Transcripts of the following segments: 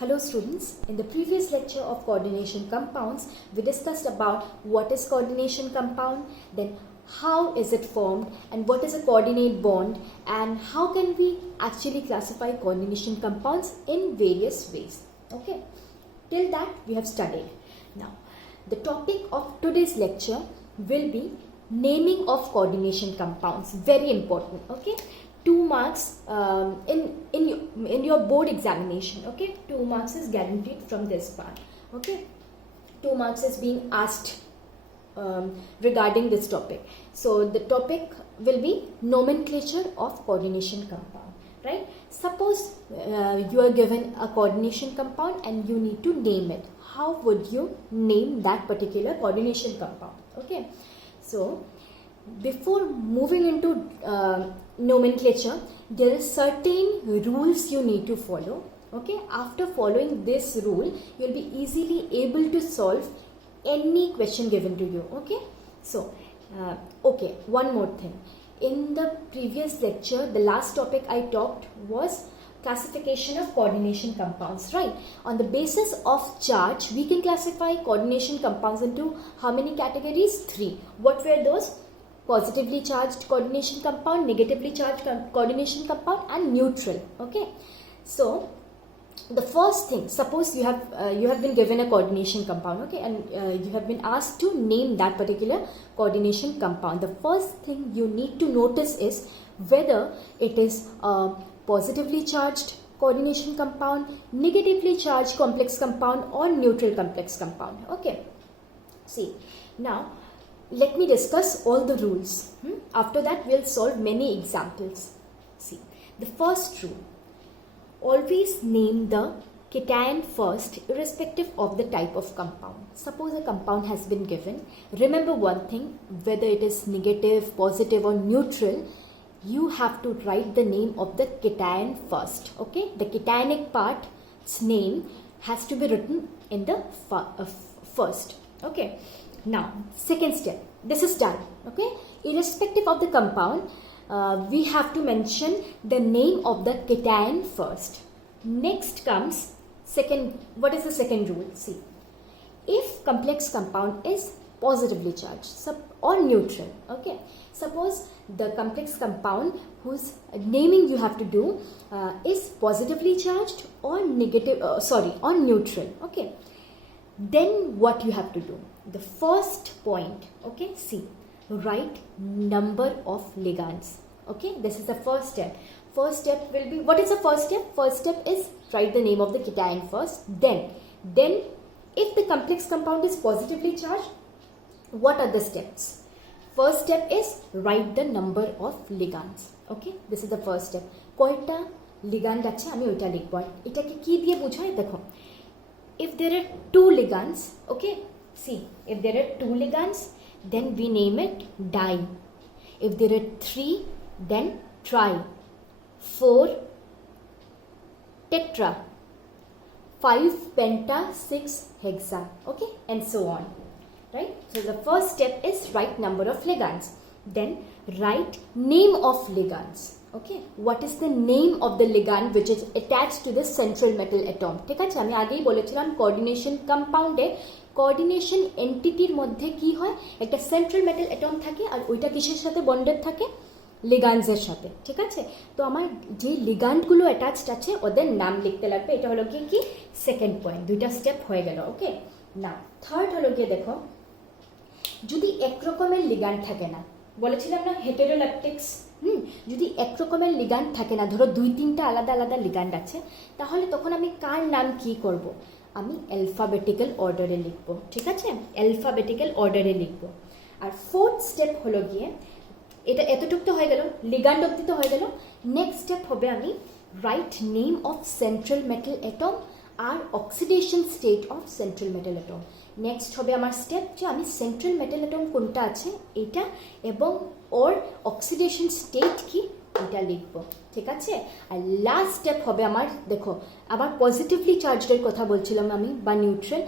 Hello students, in the previous lecture of coordination compounds, we discussed about what is coordination compound, then how is it formed and what is a coordinate bond and how can we actually classify coordination compounds in various ways. Okay, till that we have studied. Now, the topic of today's lecture will be naming of coordination compounds, very important. Okay, 2 marks in your board examination. Okay, 2 marks is guaranteed from this part. Okay, 2 marks is being asked regarding this topic. So the topic will be nomenclature of coordination compound, right? Suppose you are given a coordination compound and you need to name it. How would you name that particular coordination compound? Okay, so before moving into nomenclature, there are certain rules you need to follow. Okay, after following this rule, you will be easily able to solve any question given to you. Okay, so okay, one more thing. In the previous lecture, the last topic I talked was classification of coordination compounds, right? On the basis of charge, we can classify coordination compounds into how many categories? 3. What were those? Positively charged coordination compound, negatively charged coordination compound, and neutral. Okay, so the first thing, suppose you have been given a coordination compound, okay, and you have been asked to name that particular coordination compound. The first thing you need to notice is whether it is a positively charged coordination compound, negatively charged complex compound, or neutral complex compound. Okay, see, now let me discuss all the rules. After that, we'll solve many examples. See, the first rule, always name the cation first irrespective of the type of compound. Suppose a compound has been given. Remember one thing, whether it is negative, positive or neutral, you have to write the name of the cation first. Okay, the cationic part's name has to be written in the first. Okay, now second step, this is done. Okay, irrespective of the compound, we have to mention the name of the cation first. Next comes second. What is the second rule? See, if complex compound is positively charged or neutral. Okay, suppose the complex compound whose naming you have to do is positively charged or negative, or neutral. Okay, then what you have to do? The first point, okay, see, write number of ligands. Okay, this is the first step. First step will be, what is the first step? First step is write the name of the cation first. Then if the complex compound is positively charged, what are the steps? First step is write the number of ligands. Okay, this is the first step. Koita ligand ache ami oita likhbo. Eta ki diye bujhoy dekho. If there are 2 ligands, okay, see, if there are 2 ligands, then we name it di. If there are 3, then tri. 4, tetra. 5, penta. 6, hexa. Okay, and so on. Right? So the first step is write number of ligands. Then write name of ligands. Okay, what is the name of the ligand which is attached to the central metal atom? ঠিক আছে, আমি আগেই বলেছিলাম coordination কম্পাউন্ডে coordination এন্টিটির মধ্যে কি হয়, একটা central metal atom থাকে আর ওইটা কিসের সাথে বন্ডেড থাকে? লিগ্যান্ডসের সাথে। ঠিক আছে, তো আমার যে লিগ্যান্ডগুলো অ্যাটাচড আছে ওদের নাম লিখতে লাগবে। এটা হলো কি সেকেন্ড পয়েন্ট, দুইটা স্টেপ হয়ে গেল। ওকে, না থার্ড হলো গিয়ে দেখো, যদি এক রকমের লিগ্যান্ড থাকে না, বলেছিলাম না হেটেরোল্যাপটিক্স, যদি এক রকমের লিগ্যান্ড থাকে না, ধরো 2-3টা আলাদা আলাদা লিগ্যান্ড আছে, তাহলে তখন আমি কার নাম কি করব? আমি অ্যালফাবেটিক্যাল অর্ডারে লিখব। ঠিক আছে, অ্যালফাবেটিক্যাল অর্ডারে লিখব। আর ফোর্থ স্টেপ হলো গিয়ে, এটা এতটুকু তো হয়ে গেল, লিগ্যান্ড অবধি তো হয়ে গেল। নেক্সট স্টেপ হবে আমি write name of central metal atom আর oxidation state of central metal atom. Next হবে আমার স্টেপ যে আমি সেন্ট্রাল মেটাল অ্যাটম কোনটা আছে এটা এবং ওর অক্সিডেশন স্টেট কি এটা লিখব। ঠিক আছে, আর লাস্ট স্টেপ হবে আমার, দেখো আবার পজিটিভলি চার্জডের কথা বলছিলাম আমি, বা নিউট্রাল।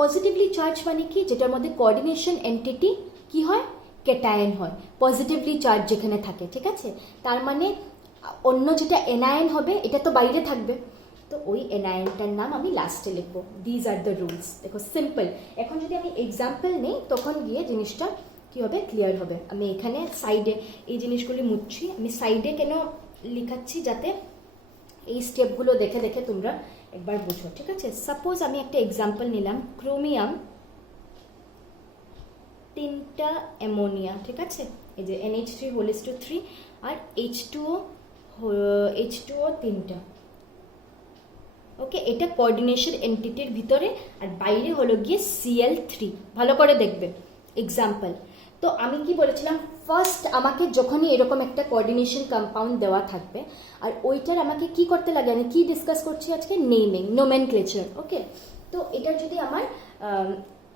পজিটিভলি চার্জ মানে কি? যেটার মধ্যে কোঅর্ডিনেশন এন্টিটি কি হয়? ক্যাটায়ন হয়, পজিটিভলি চার্জ যেখানে থাকে। ঠিক আছে, তার মানে অন্য যেটা এনায়ন হবে এটা তো বাইরে থাকবে, তো ওই এনায়নটার নাম আমি লাস্টে লিখবো। These are the rules. দেখো সিম্পল। এখন যদি আমি এক্সাম্পল নেই তখন গিয়ে জিনিসটা কী হবে, ক্লিয়ার হবে। আমি এখানে সাইডে এই জিনিসগুলি মুছছি। আমি সাইডে কেন লিখাচ্ছি, যাতে এই স্টেপগুলো দেখে দেখে তোমরা একবার বুঝো, ঠিক আছে? সাপোজ আমি একটা এক্সাম্পল নিলাম, ক্রোমিয়াম 3টা অ্যামোনিয়া, ঠিক আছে? এই যে NH3 আর H2O 3টা। ওকে, এটা কোঅর্ডিনেশন এন্টিটির ভিতরে, আর বাইরে হলো গিয়ে Cl3। ভালো করে দেখবে এক্সাম্পল। তো আমি কি বলেছিলাম, ফার্স্ট আমাকে যখনই এরকম একটা কোঅর্ডিনেশন কম্পাউন্ড দেওয়া থাকবে, আর ওইটার আমাকে কি করতে লাগে, আমি কি ডিসকাস করছি আজকে, নেমিং, নোমেনক্লেচার। ওকে, তো এটার যদি আমার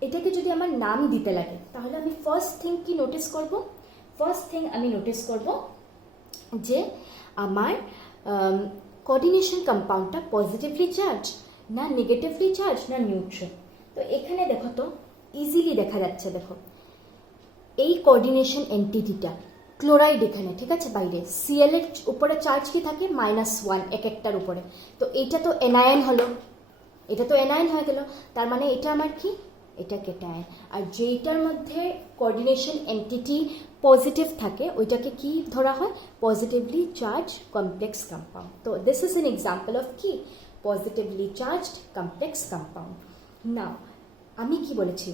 এটাকে যদি আমার নাম দিতে লাগে, তাহলে আমি ফার্স্ট থিং কি নোটিস করব? ফার্স্ট থিং আমি নোটিস করব যে আমার কোঅর্ডিনেশন কম্পাউন্ডটা পজিটিভলি চার্জ না নেগেটিভলি চার্জ না নিউট্রাল। তো এখানে দেখো তো ইজিলি দেখা যাচ্ছে, দেখো এই কোঅর্ডিনেশন এন্টিটিটা ক্লোরাইড এখানে, ঠিক আছে? বাইরে Cl এর উপরে চার্জ কি থাকে, -1 এক একটার উপরে। তো এটা তো এনায়ন হলো, এটা তো এনায়ন হয়ে গেল, তার মানে এটা আমার কি, এটা কেটায়ন। আর যেইটার মধ্যে কোঅর্ডিনেশন এন্টিটি পজিটিভ থাকে ওইটাকে কি ধরা হয়, পজিটিভলি চার্জ কমপ্লেক্স কম্পাউন্ড। তো this is an example of কি, পজিটিভলি চার্জড কমপ্লেক্স কম্পাউন্ড। নাও আমি কি বলেছি,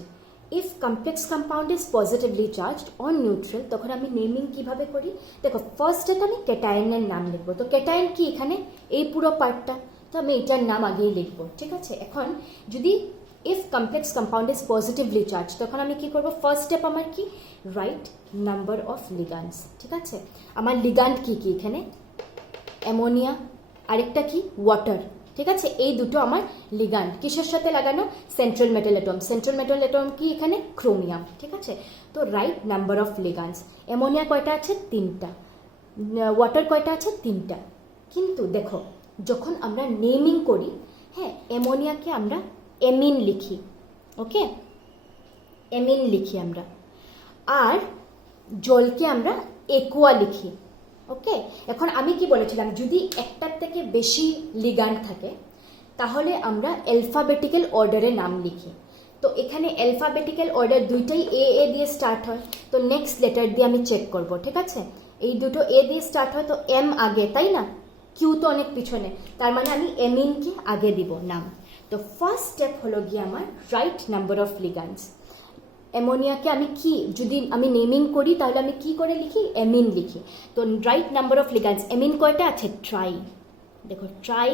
if complex compound is positively charged on neutral, তখন আমি নেমিং কিভাবে করি? দেখো ফার্স্টে আমি কেটায়নের নাম লিখবো। তো কেটায়ন কি, এখানে এই পুরো পার্টটা, তো আমি এটার নাম আগেই লিখবো, ঠিক আছে? এখন যদি if complex compound is positively charge, তখন আমি কি করব, ফার্স্ট স্টেপ আমার কি, রাইট নাম্বার অফ লিগ্যান্ডস, ঠিক আছে? আমার লিগ্যান্ড কি কি, এখানে অ্যামোনিয়া, আরেকটা কি, ওয়াটার, ঠিক আছে? এই দুটো আমার লিগ্যান্ড। কিসের সাথে লাগানো, central metal atom. Central metal atom কি, এখানে ক্রোমিয়াম, ঠিক আছে? তো রাইট নাম্বার অফ লিগ্যান্ডস। অ্যামোনিয়া কয়টা আছে, 3টা। ওয়াটার কয়টা আছে, 3টা। কিন্তু দেখো যখন আমরা নেমিং করি, হ্যাঁ, অ্যামোনিয়াকে আমরা এমিন লিখি, ওকে, এমিন লিখি আমরা, আর জলকে আমরা একুয়া লিখি, ওকে? এখন আমি কি বলেছিলাম, যদি একটার থেকে বেশি লিগ্যান্ড থাকে তাহলে আমরা অ্যালফাবেটিক্যাল অর্ডারে নাম লিখি। তো এখানে অ্যালফাবেটিক্যাল অর্ডার দুইটাই এ দিয়ে স্টার্ট হয়, তো নেক্সট লেটার দিয়ে আমি চেক করব, ঠিক আছে? এই দুটো এ দিয়ে স্টার্ট হয়, তো এম আগে, তাই না? কিউ তো অনেক পিছনে, তার মানে আমি এমিনকে আগে দিব নাম। তো ফার্স্ট স্টেপ হলো গিয়ে আমার রাইট নাম্বার অফ লিগ্যান্ডস। অ্যামোনিয়াকে আমি কি, যদি আমি নেমিং করি তাহলে আমি কি করে লিখি, এমিন লিখি। তো রাইট নাম্বার অফ লিগ্যান্ডস, এমিন কয়টা আছে, ট্রাই। দেখো ট্রাই,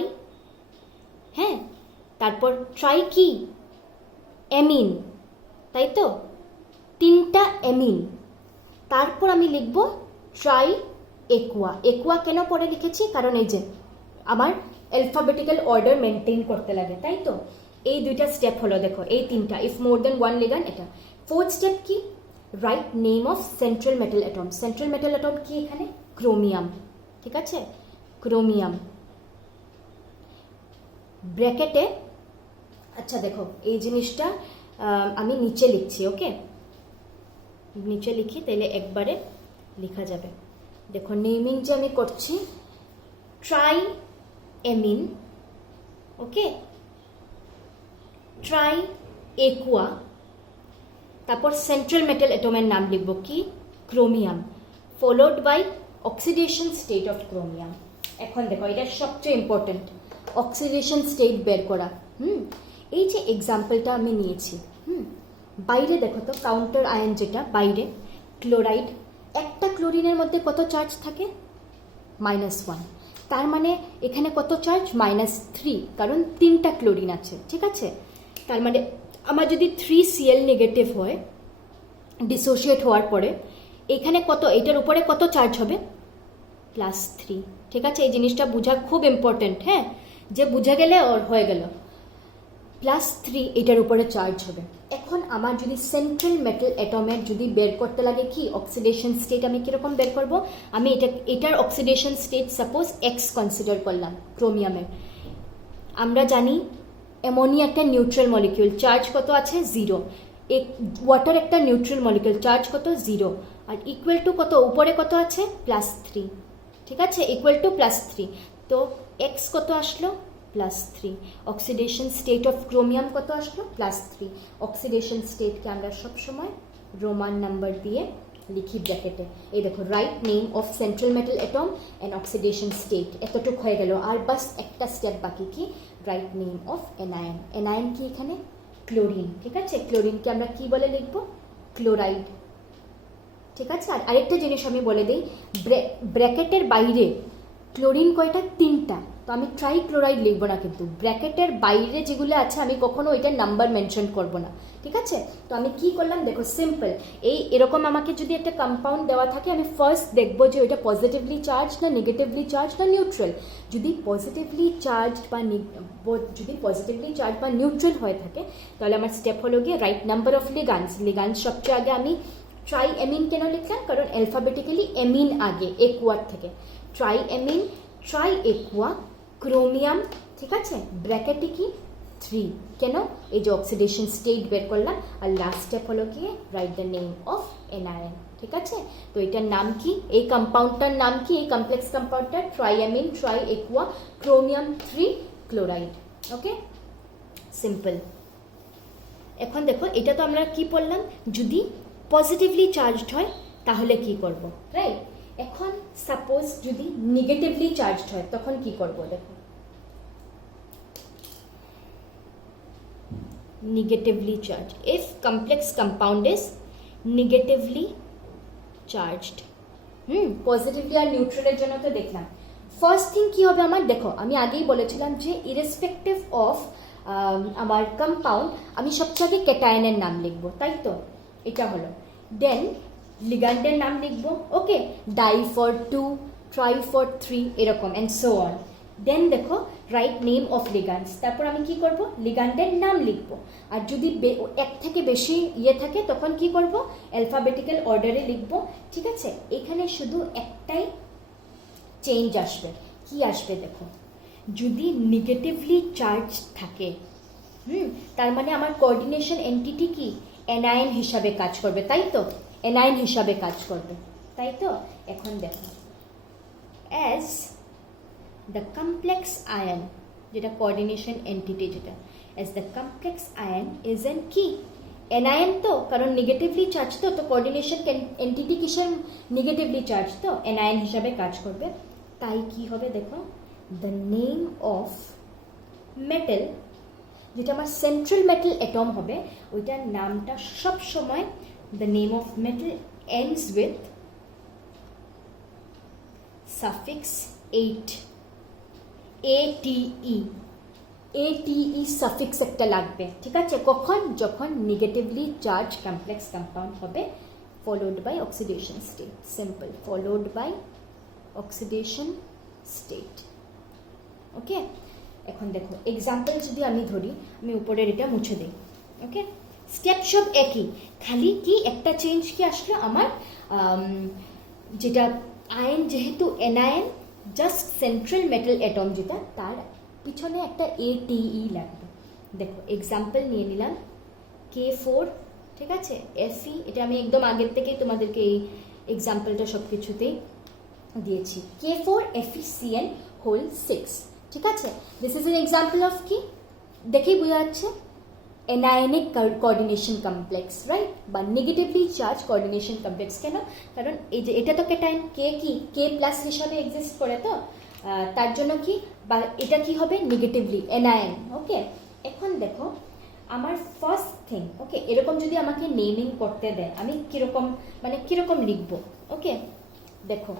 হ্যাঁ, তারপর ট্রাই কি, এমিন, তাই তো, 3টা এমিন। তারপর আমি লিখব ট্রাই একুয়া। একুয়া কেন পরে লিখেছি, কারণ এই যে আমার অ্যালফাবেটিক্যাল অর্ডার মেনটেন করতে লাগে, তাই তো? এই দুইটা স্টেপ হলো, দেখো এই 3টা, ইফ মোর দেন 1 লিগ্যান্ড এটা। ফোর্থ স্টেপ কি, right name of central metal atom. Central metal atom কি, এখানে ক্রোমিয়াম, ঠিক আছে? ক্রোমিয়াম ব্র্যাকেটে। আচ্ছা দেখো এই জিনিসটা আমি নিচে লিখছি, ওকে, নিচে লিখি, তাহলে একবারে লেখা যাবে। দেখো নেমিং যে আমি করছি, tri amine, okay, tri aqua, তারপর সেন্ট্রাল মেটাল অ্যাটমের নাম লিখব কি, chromium, followed by oxidation state of chromium. এখন দেখো এটা সবচেয়ে ইম্পর্টেন্ট, অক্সিডেশন স্টেট বের করা। এই যে এক্সাম্পলটা আমি নিয়েছি, বাইরে দেখো তো কাউন্টার আয়ন যেটা বাইরে, ক্লোরাইড, একটা ক্লোরিনের মধ্যে কত চার্জ থাকে, -1। তার মানে এখানে কত চার্জ, -3, কারণ 3টা ক্লোরিন আছে, ঠিক আছে? তার মানে আমার যদি 3Cl নেগেটিভ হয় ডিসোসিয়েট হওয়ার পরে, এখানে কত, এটার উপরে কত চার্জ হবে, +3, ঠিক আছে? এই জিনিসটা বোঝা খুব ইম্পর্টেন্ট, হ্যাঁ, যে বুঝে গেলে ওর হয়ে গেল, +3 এটার উপরে চার্জ হবে। এখন আমার যদি সেন্ট্রাল মেটাল অ্যাটমের যদি বের করতে লাগে কি, অক্সিডেশন স্টেট, আমি কীরকম বের করব, আমি এটার oxidation state suppose X consider করলাম ক্রোমিয়ামের। আমরা জানি অ্যামোনিয়া একটা নিউট্রাল মলিকিউল, চার্জ কত আছে, 0। ওয়াটার একটা নিউট্রাল মলিকিউল, চার্জ কত, 0। আর ইকুয়াল টু কত, উপরে কত আছে, +3, ঠিক আছে? Equal to +3। তো X কত আসলো, +3। অক্সিডেশন স্টেট অফ ক্রোমিয়াম কত আসলো? +3। অক্সিডেশন স্টেটকে আমরা সবসময় রোমান নাম্বার দিয়ে লিখি ব্র্যাকেটে। এই দেখো, right name of central metal atom and oxidation state, এতটুক হয়ে গেল। আর বাস একটা স্টেপ বাকি, কি? Right name of anion. Anion কি এখানে? ক্লোরিন। ঠিক আছে, ক্লোরিনকে আমরা কি বলে লিখব? ক্লোরাইড। ঠিক আছে, আর আরেকটা জিনিস আমি বলে দিই, ব্র্যাকেটের বাইরে ক্লোরিন কয়টা? 3টা। তো আমি ট্রাইক্লোরাইড লিখবো না, কিন্তু ব্র্যাকেটের বাইরে যেগুলো আছে আমি কখনো ওইটার নাম্বার মেনশন করব না। ঠিক আছে, তো আমি কি করলাম দেখো, সিম্পল। এরকম আমাকে যদি একটা কম্পাউন্ড দেওয়া থাকে, আমি ফার্স্ট দেখবো যে ওইটা পজিটিভলি চার্জ না নেগেটিভলি চার্জ না নিউট্রাল। যদি পজিটিভলি চার্জ বা নিউট্রাল হয়ে থাকে, তাহলে আমার স্টেপ হলো গিয়ে রাইট নাম্বার অফ লিগান্স সবচেয়ে আগে আমি ট্রাই অ্যামিন কেন লিখলাম? কারণ অ্যালফাবেটিক্যালি অ্যামিন আগে, একুয়ার থেকে। Try amine, try Aqua, chromium. ঠিক আছে, ব্র্যাকেটে কি? 3। কেন? এই যে অক্সিডেশন স্টেট বের করলাম। আর লাস্ট স্টেপ হলো কি? Write the name of anion. ঠিক আছে, তো এটার নাম কি? এই কম্পাউন্ডটার নাম কি? এই কমপ্লেক্স কম্পাউন্ডটা triammine, triaqua, chromium 3 chloride. Okay, simple. এখন দেখো, এটা তো আমরা কি পড়লাম? যদি পজিটিভলি চার্জড হয় তাহলে কি করব, রাইট? এখন সাপোজ যদি নেগেটিভলি চার্জড হয়, তখন কি করব? দেখো, negatively charged. If complex compound is negatively charged, positively আর নিউট্রালের জন্য তো দেখলাম। ফার্স্ট থিং কি হবে আমার? দেখো, আমি আগেই বলেছিলাম যে ইরেসপেক্টিভ অফ আমার কম্পাউন্ড, আমি সবচেয়ে আগে ক্যাটায়নের নাম লিখব, তাই তো? এটা হলো। দেন লিগ্যান্ডের নাম লিখব। ওকে, ডাই ফর 2, ট্রাই ফর 3, এরকম অ্যান্ড সো অন। দেন দেখো, রাইট নেম অফ লিগ্যান্ডস। তারপর আমি কি করব? লিগ্যান্ডের নাম লিখব। আর যদি এক থেকে বেশি থাকে, তখন কি করব? অ্যালফাবেটিক্যাল অর্ডারে লিখব। ঠিক আছে, এখানে শুধু একটাই চেঞ্জ আসবে। কি আসবে? দেখো, যদি নেগেটিভলি চার্জ থাকে, তার মানে আমার কোঅর্ডিনেশন এন্টিটি কি? এনায়ন হিসাবে কাজ করবে, তাই তো? এনায়ন হিসাবে কাজ করবে, তাই তো? এখন দেখো, অ্যাজ the complex ion, যেটা কোঅর্ডিনেশন এন্টিটি, যেটা as the complex ion is an key anion, তো কারণ নেগেটিভলি চার্জ, তো কোঅর্ডিনেশন এন্টিটি কিসের? নেগেটিভলি চার্জ, তো anion হিসাবে কাজ করবে। তাই কি হবে? দেখো, the name of metal, যেটা আমার সেন্ট্রাল মেটাল অ্যাটম হবে, ওইটার নামটা সব সময় the name of metal ends with suffix 8, ATE suffix একটা লাগবে। ঠিক আছে, কখন? যখন নেগেটিভলি চার্জ কমপ্লেক্স কম্পাউন্ড হবে, followed by oxidation state. Simple, followed by oxidation state. Okay, এখন দেখো, এক্সাম্পল যদি আমি ধরি, আমি উপরের এটা মুছে দিই। ওকে, স্টেপ সব একই, খালি কি একটা চেঞ্জ কি আসলো আমার, যেটা আয়ন, যেহেতু anion just central metal atom যেটা, তার পিছনে একটা ATE লাগবে। দেখো, এক্সাম্পল নিয়ে নিলাম K4, ঠিক আছে, Fe, এটা আমি একদম আগের থেকেই তোমাদেরকে এই এক্সাম্পলটা সব কিছুতেই দিয়েছি। K4 FeCN হোল 6, ঠিক আছে। This is an example of কি? দেখেই বোঝা যাচ্ছে এনায়নিক কোঅর্ডিনেশন কমপ্লেক্স, রাইট? বা নেগেটিভলি চার্জ কোঅর্ডিনেশন কমপ্লেক্স। কেন? কারণ এই যে এটা তো ক্যাটায়ন, কে কি? K প্লাস হিসাবে এক্সিস্ট করে, তো তার জন্য কি, বা এটা কি হবে? Negatively anion. ওকে, এখন দেখো, আমার ফার্স্ট থিং, ওকে, এরকম যদি আমাকে নেমিং করতে দেয়, আমি কিরকম, মানে কিরকম লিখবো? ওকে, দেখো,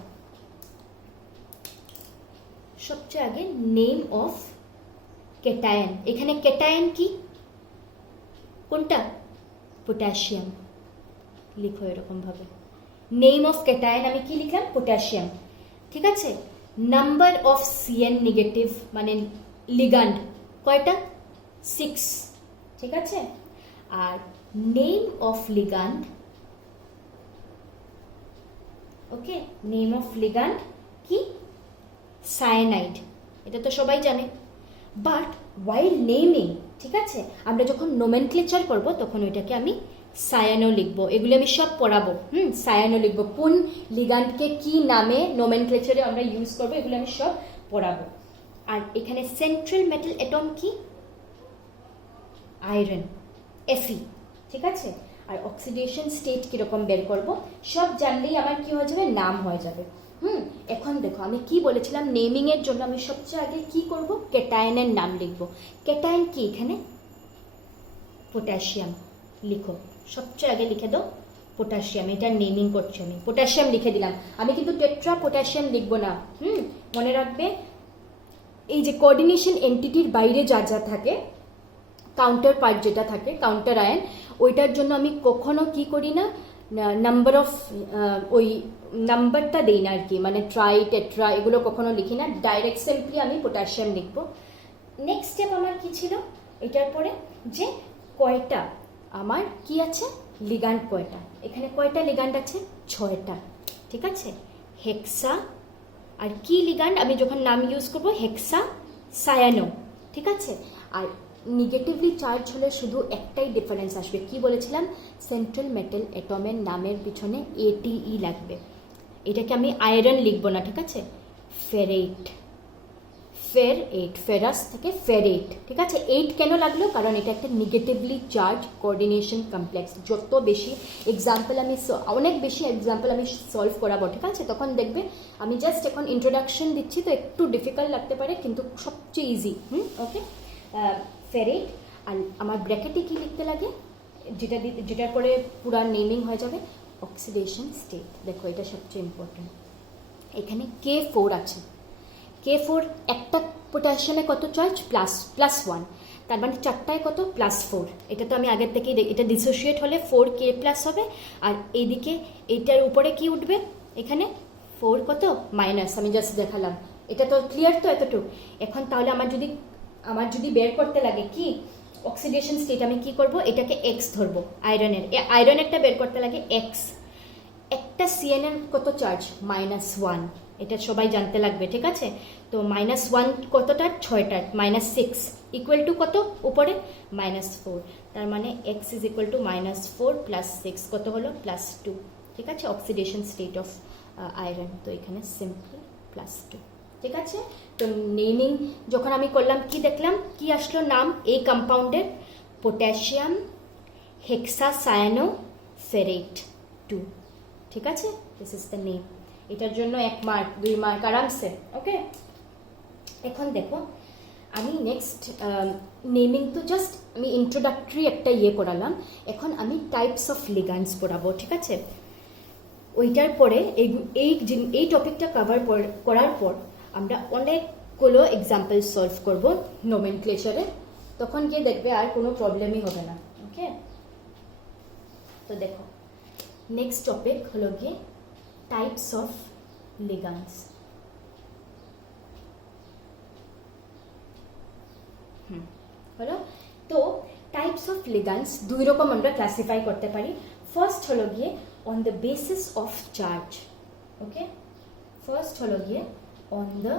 সবচেয়ে আগে নেম অফ ক্যাটায়ন। এখানে ক্যাটায়ন কি? কোনটা? পটাশিয়াম। লিখো এরকম ভাবে, নেম অফ ক্যাটায়ন আমি কি লিখলাম? পটাশিয়াম। ঠিক আছে, নাম্বার অফ CN নেগেটিভ, মানে লিগ্যান্ড কয়টা? 6, ঠিক আছে। আর name of ligand, okay, name of ligand কি? সায়ানাইড। এটা তো সবাই জানে। বাট ওয়াইল নেমিং, ঠিক আছে, আমরা যখন নোমেনক্লেচার করব, তখন ওইটাকে আমি সায়ানো লিখবো। এগুলো আমি সব পড়াবো। সায়ানো লিখবো, কোন লিগ্যান্ডকে কি নামে নোমেনক্লেচারে আমরা ইউজ করবো, এগুলো আমি সব পড়াবো। আর এখানে সেন্ট্রাল মেটাল অ্যাটম কি, আয়রন, Fe, ঠিক আছে। আর অক্সিডেশন স্টেট কীরকম বের করব সব জানলেই আমার কি হয়ে যাবে, নাম হয়ে যাবে। এখন দেখো আমি কি বলেছিলাম, নেমিংয়ের জন্য আমি সবচেয়ে আগে কি করব, ক্যাটায়নের নাম লিখব। ক্যাটায়ন কি, এখানে পটাশিয়াম লিখো, সবচেয়ে আগে লিখে দাও পটাশিয়াম, এটা নেমিং করছি আমি, পটাশিয়াম লিখে দিলাম। আমি কিন্তু টেট্রা পটাশিয়াম লিখবো না, মনে রাখবে এই যে কোঅর্ডিনেশন এন্টিটির বাইরে যা যা থাকে, কাউন্টার পার্ট যেটা থাকে, কাউন্টার আয়ন, ওইটার জন্য আমি কখনো কি করি না, নাম্বার অফ ওই নাম্বারটা দেই না আর কি, মানে ট্রাই টেট্রা এগুলো কখনো লিখি না, ডাইরেক্ট সিম্পলি আমি পটাশিয়াম লিখবো। নেক্সট স্টেপ আমার কি ছিল এটার পরে, যে কয়টা আমার কি আছে, লিগ্যান্ড কয়টা, এখানে কয়টা লিগ্যান্ড আছে, 6টা, ঠিক আছে। হেক্সা আর কি লিগ্যান্ড আমি যখন নাম ইউজ করবো, হেক্সা সায়ানো, ঠিক আছে। আর নেগেটিভলি চার্জ হলে শুধু একটাই ডিফারেন্স আসবে, কি বলেছিলাম, সেন্ট্রাল মেটাল অ্যাটমের নামের পিছনে ATE লাগবে, এটাকে আমি আয়রন লিখবো না, ঠিক আছে। ফেরেট, ফেরাস থেকে ফেরেট, ঠিক আছে। 8 কেন লাগলো, কারণ এটা একটা নেগেটিভলি চার্জ কোঅর্ডিনেশন কমপ্লেক্স। যত বেশি এক্সাম্পল আমি, অনেক বেশি এক্সাম্পল আমি সলভ করাবো, ঠিক আছে, তখন দেখবে আমি জাস্ট এখন ইন্ট্রোডাকশন দিচ্ছি তো একটু ডিফিকাল্ট লাগতে পারে, কিন্তু সবচেয়ে ইজি। ওকে, ফেরেট। আর আমার ব্র্যাকেটে কি লিখতে লাগে, যেটার পরে পুরা নেমিং হয়ে যাবে, অক্সিডেশন স্টেট। দেখো এটা সবচেয়ে ইম্পর্টেন্ট, এখানে K4 আছে, K4 একটা পটাশিয়ামে কত চার্জ, +1, তার মানে 4টায় কত, +4। এটা তো আমি আগের থেকেই, এটা ডিসোসিয়েট হলে 4K+ হবে, আর এইদিকে এইটার উপরে কি উঠবে, এখানে 4 কত মাইনাস, আমি জাস্ট দেখালাম, এটা তো ক্লিয়ার তো এতটুকু। এখন তাহলে আমার যদি বের করতে লাগে কি অক্সিডেশন স্টেট, আমি কি করব, এটাকে X ধরবো, আয়রনেরটা বের করতে লাগে X। একটা CN এর কত চার্জ, -1, এটা সবাই জানতে লাগবে, ঠিক আছে। তো -1 কতটা, 6টার, -6 ইকুয়াল টু কত, উপরে -4, তার মানে X ইজ ইকুয়াল টু -4 + 6 কত হলো, +2, ঠিক আছে। অক্সিডেশন স্টেট অফ আয়রন, তো এখানে সিম্পলি +2, ঠিক আছে। তো নেমিং যখন আমি করলাম, কি দেখলাম, কি আসলো নাম এই কম্পাউন্ডের, পটাশিয়াম হেক্সাসায়ানো ফেরেট 2, ঠিক আছে। This is the name. এটার জন্য 1 মার্ক 2 মার্ক আরামসে। ওকে, এখন দেখো আমি নেক্সট নেমিং তো জাস্ট আমি ইন্ট্রোডাক্টরি একটা করালাম, এখন আমি টাইপস অফ লিগ্যান্ডস পড়াবো, ঠিক আছে। ওইটার পরে এই টপিকটা কভার করার পর আমরা অনেকগুলো এক্সাম্পল সলভ করব নোমেনক্লেচারে, তখন গিয়ে দেখবে আর কোনো প্রবলেমই হবে না। ওকে, তো দেখো নেক্সট টপিক হলো গিয়ে টাইপস অফ লিগ্যান্ডস। হলো, তো টাইপস অফ লিগ্যান্ডস 2 রকম আমরা ক্লাসিফাই করতে পারি। ফার্স্ট হলো গিয়ে on the basis of charge. Okay, first হলো গিয়ে on the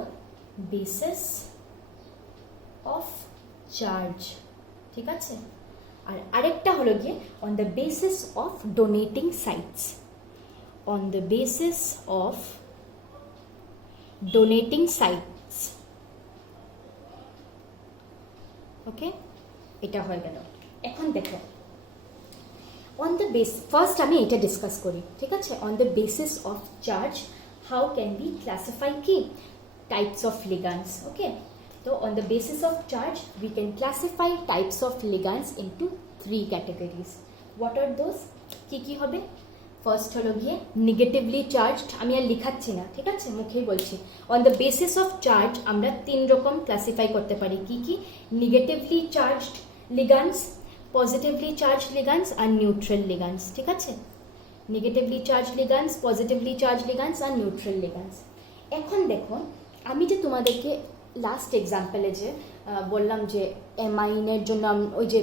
basis of charge, ঠিক আছে। আর আরেকটা হলো গিয়ে on the basis of donating sites, on the basis of donating sites. Okay, এটা হয়ে গেল। এখন দেখো অন দ্য বেস, ফার্স্ট আমি এটা ডিসকাস করি, ঠিক আছে। On the basis of charge how can be classify কি টাইপস অফ লিগ্যান্ডস। ওকে, তো on the basis of charge we can classify types of ligands into 3 categories. What are those, কি হবে? First হলো গিয়ে negatively charged, আমি আর লিখাচ্ছি না, ঠিক আছে, মুখেই বলছি। On the basis of charge আমরা 3 রকম ক্লাসিফাই করতে পারি, কি negatively charged লিগ্যান্ডস, positively charge ligands আর নিউট্রাল লিগ্যান্ডস, ঠিক আছে। Negatively charge ligands, positively charge ligands আর নিউট্রাল লিগ্যান্ডস। এখন দেখো আমি যে তোমাদেরকে লাস্ট এক্সাম্পলে যে বললাম যে অ্যামাইনের জন্য ওই যে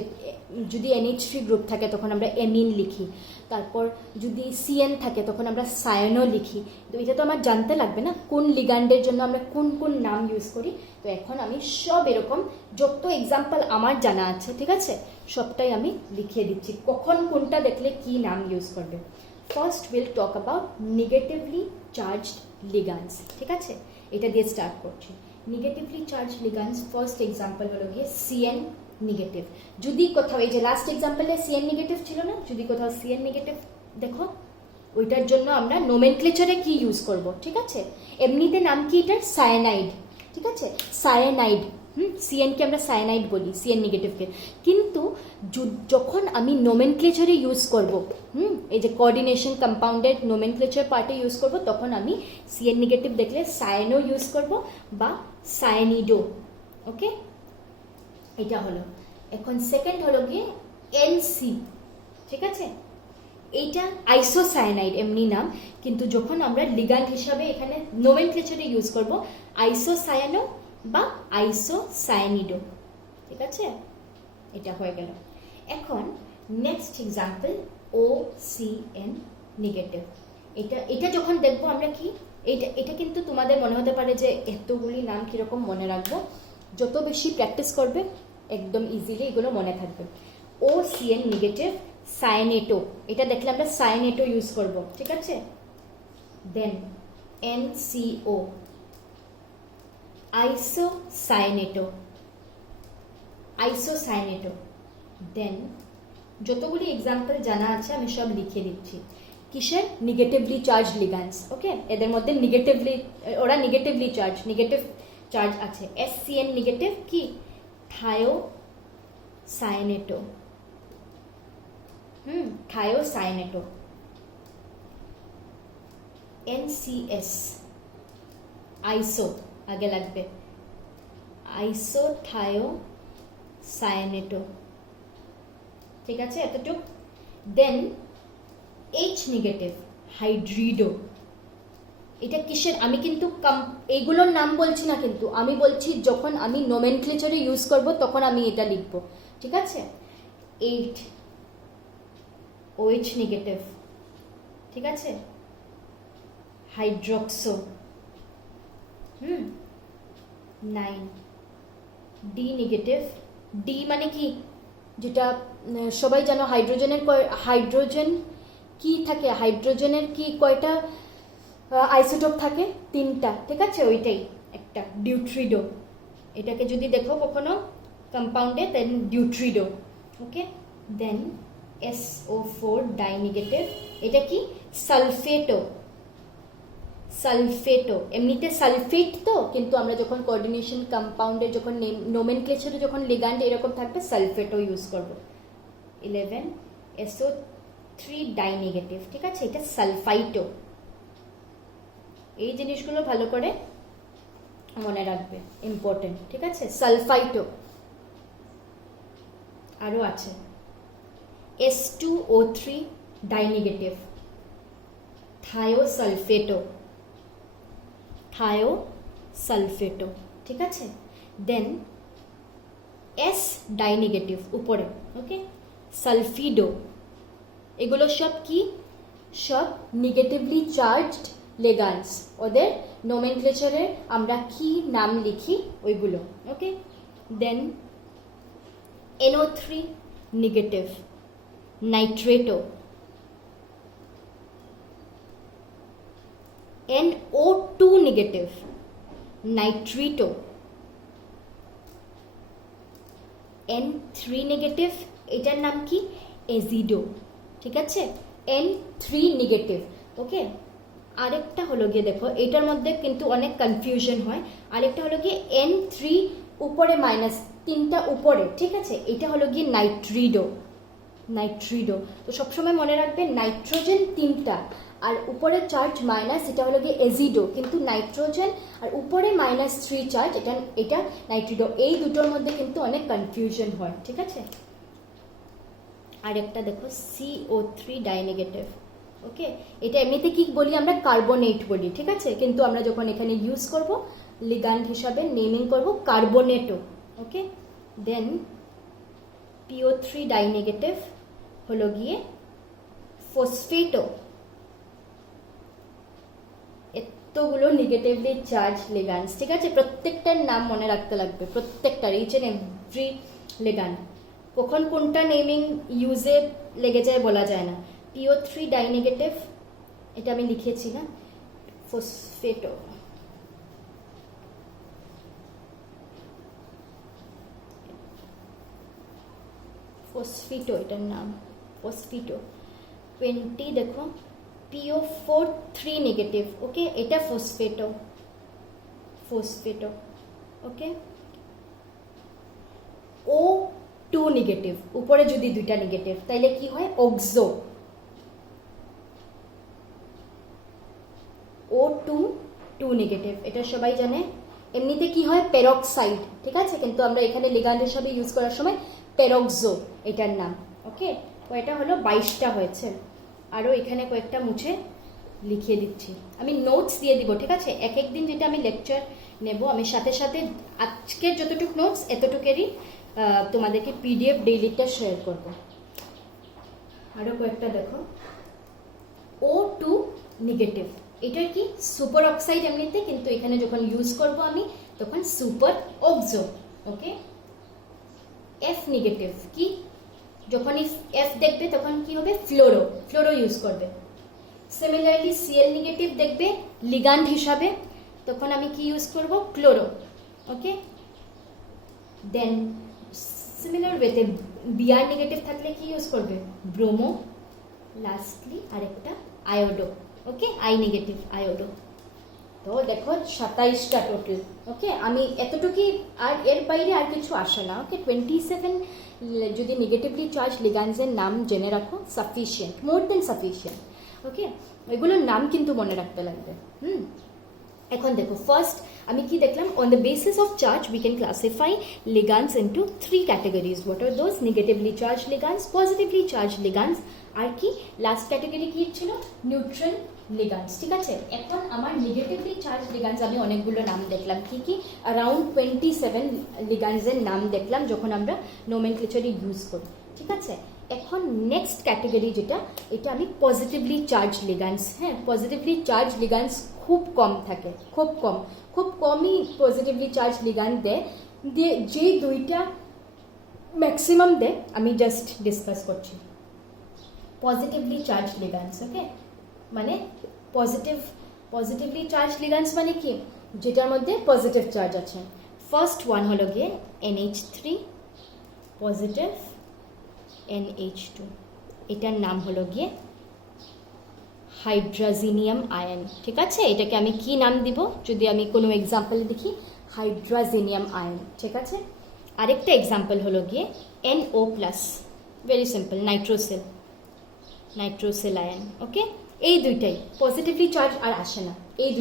যদি NH3 গ্রুপ থাকে তখন আমরা অ্যামিন লিখি, তারপর যদি CN থাকে তখন আমরা সায়ানো লিখি। তো এটা তো আমার জানতে লাগবে না কোন লিগ্যান্ডের জন্য আমরা কোন নাম ইউজ করি। তো এখন আমি সব এরকম যত এক্সাম্পল আমার জানা আছে, ঠিক আছে, সবটাই আমি লিখিয়ে দিচ্ছি কখন কোনটা দেখলে কি নাম ইউজ করবে। First will talk about negatively charged ligands, ঠিক আছে, এটা দিয়ে স্টার্ট করছি। Negatively charge ligands first example হলো গিয়ে সিএন নেগেটিভ। যদি কোথাও এই যে লাস্ট এক্সাম্পলে সিএন নেগেটিভ ছিল না, যদি কোথাও সিএন নেগেটিভ দেখো, ওইটার জন্য আমরা নোমেনক্লেচারে কি ইউজ করব, ঠিক আছে? এমনিতে নাম কি এটার? সায়ানাইড, ঠিক আছে? সায়ানাইড, সিএনকে আমরা সায়ানাইড বলি, সিএন নেগেটিভকে। কিন্তু যখন আমি নোমেনক্লেচারে ইউজ করব, এই যে কোঅর্ডিনেশন কম্পাউন্ডের নোমেনক্লেচার পার্টে ইউজ করব, তখন আমি সিএন নেগেটিভ দেখলে সায়ানো ইউজ করব বা সায়ানিডো। ওকে, এটা হলো। এখন সেকেন্ড হলো গিয়ে এনসি, ঠিক আছে? এইটা আইসোসায়ানাইড এমনি নাম, কিন্তু যখন আমরা লিগ্যান্ড হিসাবে এখানে নোমেনক্লেচারে ইউজ করব আইসোসায়ানো বা আইসোসায়ানিডো, ঠিক আছে? এটা হয়ে গেল। এখন নেক্সট এক্সাম্পল OCN নেগেটিভ। এটা যখন দেখবো আমরা কি, এটা কিন্তু তোমাদের মনে হতে পারে যে এতগুলি নাম কিরকম মনে রাখবো, যত বেশি প্র্যাকটিস করবে একদম ইজিলি এগুলো মনে থাকবে। OCN নেগেটিভ সায়ানেটো, এটা দেখলে আমরা সায়ানেটো ইউজ করব, ঠিক আছে? দেন NCO আইসোসায়ানেটো, আইসোসায়ানেটো। দেন যতগুলি এক্সাম্পল জানা আছে আমি সব লিখে দিচ্ছি। কিসের? Negatively charge লিগ্যান্ডস। ওকে, এদের মধ্যে নেগেটিভলি, ওরা নেগেটিভলি চার্জ, নেগেটিভ চার্জ আছে। SCN নেগেটিভ কি? থায়োসায়ানেটো, থায়োসায়ানেটো। NCS আইসো আগে লাগবে, আইসোথায়োসায়ানেটো, ঠিক আছে? এতটুক। দেন H নেগেটিভ হাইড্রিডো। এটা কিসের? আমি কিন্তু এইগুলোর নাম বলছি না, কিন্তু আমি বলছি যখন আমি নোমেনক্লেচারে ইউজ করব তখন আমি এটা লিখব, ঠিক আছে? 8 OH নেগেটিভ, ঠিক আছে? হাইড্রক্সো। 9 D নেগেটিভ। ডি মানে কি? যেটা সবাই জানো, হাইড্রোজেন কি থাকে, হাইড্রোজেনের কি কয়টা আইসোটোপ থাকে? 3টা, ঠিক আছে? ওইটাই একটা ডিউট্রিডো। এটাকে যদি দেখো কখনো কম্পাউন্ডে, দেন ডিউট্রিডো। ওকে, দেন SO4 ডাই নেগেটিভ। এটা কি? সালফেটো, সালফেটো। এমনিতে সালফেট তো, কিন্তু আমরা যখন কোঅর্ডিনেশন কম্পাউন্ডে, যখন নোমেনক্লেচারে যখন লিগ্যান্ড এরকম থাকবে, সালফেটো ইউজ করব। 11 SO3 ডাই নেগেটিভ, ঠিক আছে? এটা সালফাইটো। এই জিনিসগুলো ভালো করে মনে রাখবে, ইম্পর্টেন্ট, ঠিক আছে? সালফাইটো। আরো আছে S2O3 ডাই নেগেটিভ, থায়োসালফেটো, থায়োসালফেটো, ঠিক আছে? দেন S ডাই নেগেটিভ উপরে, ওকে? সালফিডো। এগুলো সব কি? সব নেগেটিভলি চার্জড লিগ্যান্ডস। ওদের নোমেনক্লেচারে আমরা কি নাম লিখি ওইগুলো, okay? Then NO3 negative nitrato, NO2 negative nitrito, N3 negative, এটার নাম কি? এজিডো, ঠিক আছে? N3 নেগেটিভ, ওকে? আরেকটা হলো গিয়ে দেখো, এটার মধ্যে কিন্তু অনেক কনফিউশন হয়। আরেকটা হলো গিয়ে N3 উপরে মাইনাস, 3টা উপরে, ঠিক আছে? এটা হলো গিয়ে নাইট্রিডো, নাইট্রিডো। তো সবসময় মনে রাখবে নাইট্রোজেন 3টা আর উপরে চার্জ মাইনাস, এটা হলো গিয়ে এজিডো। কিন্তু নাইট্রোজেন আর উপরে -3 চার্জ, এটা নাইট্রিডো। এই দুটোর মধ্যে কিন্তু অনেক কনফিউশন হয়, ঠিক আছে? আরেকটা দেখো CO3 ডাই নেগেটিভ, ওকে? এটা এমনিতে কি বলি আমরা? কার্বনেট বলি, ঠিক আছে? কিন্তু আমরা যখন এখানে ইউজ করব লিগ্যান্ড হিসাবে নেমিং করব কার্বনেটো, ওকে? দেন PO3 ডাই নেগেটিভ হলো গিয়ে ফসফেটো। এতগুলো নেগেটিভলি চার্জ লিগ্যান্ডস, ঠিক আছে? প্রত্যেকটার নাম মনে রাখতে লাগবে, প্রত্যেকটার, ইচ এন্ড এভরি লিগ্যান্ড। কখন কোনটা নেমিং ইউজে লেগে যায় বলা যায় না। PO3 ডাই নেগেটিভ, এটা আমি লিখেছি না? ফসফেটো, ফসফিটো এটার নাম, ফসফিটো 20 দেখো PO4 3 নেগেটিভ, ওকে এটা ফসফেটো, ফসফেটো ওকে। O2 নেগেটিভ, উপরে যদি দুইটা নেগেটিভ তাইলে কি হয় অক্সো, O2 2 নেগেটিভ, এটা সবাই জানে। এমনিতে কি হয় পেরক্সাইড, ঠিক আছে, কিন্তু আমরা এখানে লিগ্যান্ড হিসাবে ইউজ করার সময় পেরক্সো এটার নাম, ওকে। তো এটা হলো 22টা হয়েছে, আরও এখানে কয়েকটা মুছে লিখিয়ে দিচ্ছি, আমি নোটস দিয়ে দিব, ঠিক আছে। এক এক দিন যেটা আমি লেকচার নেব, আমি সাথে সাথে আজকের যতটুকু নোটস এতটুকেরই তোমাদেরকে PDF ডেইলিটা শেয়ার করব। আরও কয়েকটা দেখো, O2 নেগেটিভ, এটা কি সুপার অক্সাইড এমনিতে, কিন্তু এখানে যখন ইউজ করব আমি তখন সুপার অক্সো, ওকে। F নেগেটিভ কি, যখনই F দেখবে তখন কি হবে ফ্লোরো, ফ্লোরো ইউজ করবে। সিমিলারলি Cl নেগেটিভ দেখবে লিগ্যান্ড হিসাবে, তখন আমি কি ইউজ করব ক্লোরো, ওকে। দেন সিমিলার ওয়েতে Br নেগেটিভ থাকলে কি ইউজ করবে ব্রোমো, লাস্টলি আরেকটা iodo, okay, I negative iodo. তো দেখো 27টা টোটাল, ওকে। আমি এতটুকুই, আর এর বাইরে আর কিছু আসে না, ওকে। 27 যদি নেগেটিভলি চার্জ লিগ্যান্ডসের নাম জেনে রাখো সাফিসিয়েন্ট, মোর দেন সাফিসিয়েন্ট, ওকে। এগুলোর নাম কিন্তু মনে রাখতে লাগবে। এখন দেখো ফার্স্ট আমি কি দেখলাম, on the basis of charge we can classify ligands into 3 categories. What are those? Negatively charge ligands, positively charge ligands, আর কি লাস্ট ক্যাটাগরি কি ছিল নিউট্রাল লিগ্যান্ডস, ঠিক আছে। এখন আমার নেগেটিভলি চার্জ লিগ্যান্ডস আমি অনেকগুলো নাম দেখলাম, কি কি অ্যারাউন্ড 27 লিগ্যান্ডসের নাম দেখলাম যখন আমরা নোমেনক্লেচারে ইউজ করি, ঠিক আছে। এখন নেক্সট ক্যাটাগরি যেটা, এটা আমি পজিটিভলি চার্জ লিগ্যান্ডস, হ্যাঁ, পজিটিভলি চার্জ লিগ্যান্ডস খুব কম থাকে, খুব কমই পজিটিভলি চার্জ লিগ্যান্ড দেয়, দিয়ে যে দুইটা ম্যাক্সিমাম দেয় আমি জাস্ট ডিসকাস করছি। পজিটিভলি চার্জ লিগ্যান্ডস, ওকে, মানে পজিটিভলি চার্জ লিগ্যান্ডস মানে কি, যেটার মধ্যে পজিটিভ চার্জ আছে। ফার্স্ট ওয়ান হলো গিয়ে NH3 পজিটিভ, NH2, এটার নাম হলো গিয়ে হাইড্রাজিনিয়াম আয়ন, ঠিক আছে। এটাকে আমি কি নাম দিব যদি আমি কোনো এক্সাম্পল দেখি, হাইড্রাজিনিয়াম আয়ন, ঠিক আছে। আরেকটা এক্সাম্পল হলো গিয়ে NO+, ভেরি সিম্পল, নাইট্রোসেল আয়ন, ওকে। এই দুইটাই পজিটিভলি চার্জ, আর আসে না, এই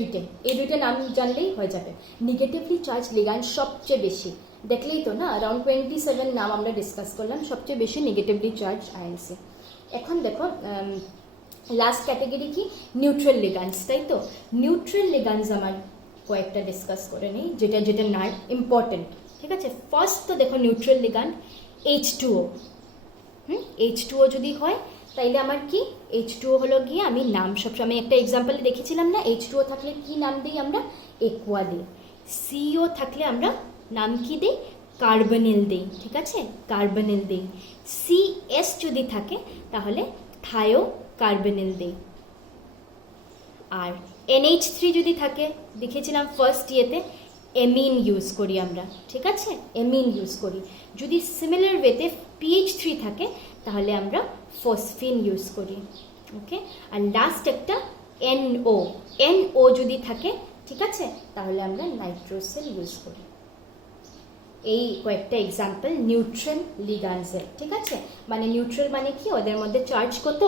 দুইটা নাম জানলেই হয়ে যাবে। নেগেটিভলি চার্জ লিগ্যান্ড সবচেয়ে বেশি, দেখলেই তো না, অ্যারাউন্ড 27 নাম আমরা ডিসকাস করলাম, সবচেয়ে বেশি নেগেটিভলি চার্জ আয়নসে। এখন দেখো লাস্ট ক্যাটাগরি কি নিউট্রাল লিগ্যান্ডস, তাই তো। নিউট্রাল লিগ্যান্ডস আমার কয়েকটা ডিসকাস করে নিই, যেটা না ইম্পর্টেন্ট, ঠিক আছে। ফার্স্ট তো দেখো নিউট্রাল লিগ্যান্ড H2O, H2O যদি হয় তাইলে আমার কি H2O হলো গিয়ে, আমি নাম সবসময়, আমি একটা এক্সাম্পলে দেখেছিলাম না, H2O থাকলে কি নাম দিই আমরা একোয়া দিই, CO থাকলে আমরা নাম কি দিই কার্বনিল দিই, ঠিক আছে, কার্বনিল দিই। CS যদি থাকে তাহলে থায়ো কার্বনিল দিই। আর NH3 যদি থাকে, দেখেছিলাম ফার্স্ট ইয়েতে এমিন ইউজ করি আমরা, ঠিক আছে, এমিন ইউজ করি। যদি সিমিলার ওয়েতে PH3 থাকে তাহলে আমরা ফসফিন ইউজ করি, ওকে। আর লাস্ট একটা NO যদি থাকে, ঠিক আছে, তাহলে আমরা নাইট্রোসেল ইউজ করি। এই কয়েকটা এক্সাম্পল নিউট্রাল লিগ্যান্ডসের, ঠিক আছে। মানে নিউট্রাল মানে কি, ওদের মধ্যে চার্জ কত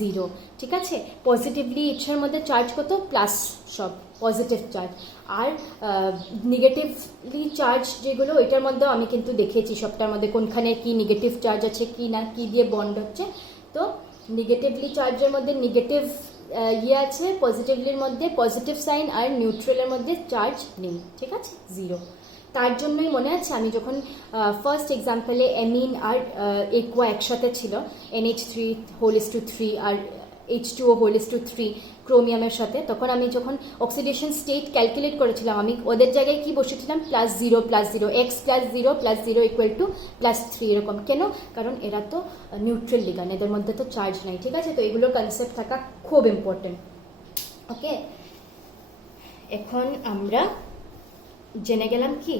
0, ঠিক আছে। পজিটিভলি ইচ্ছার মধ্যে চার্জ কত প্লাস, সব পজিটিভ চার্জ। আর নেগেটিভলি চার্জ যেগুলো, এটার মধ্যেও আমি কিন্তু দেখেছি সবটার মধ্যে কোনখানে কি নেগেটিভ চার্জ আছে কি না, কি দিয়ে বন্ড হচ্ছে। তো নেগেটিভলি চার্জের মধ্যে নেগেটিভ ইয়ে আছে, পজিটিভলির মধ্যে পজিটিভ সাইন, আর নিউট্রালের মধ্যে চার্জ নেই, ঠিক আছে, 0। তার জন্যই মনে আছে আমি যখন ফার্স্ট এক্সাম্পলে অ্যামিন আর একোয়া একসাথে ছিল, NH3 আর H2O3 ক্রোমিয়ামের সাথে, তখন আমি যখন অক্সিডেশন স্টেট ক্যালকুলেট করেছিলাম, আমি ওদের জায়গায় কি বসেছিলাম +0 +0, x +0 +0 = +3, এরকম। কেন? কারণ এরা তো নিউট্রাল লিগ্যান্ড, এদের মধ্যে তো চার্জ নাই, ঠিক আছে। তো এগুলোর কনসেপ্ট থাকা খুব ইম্পর্টেন্ট, ওকে। এখন আমরা জেনে গেলাম কি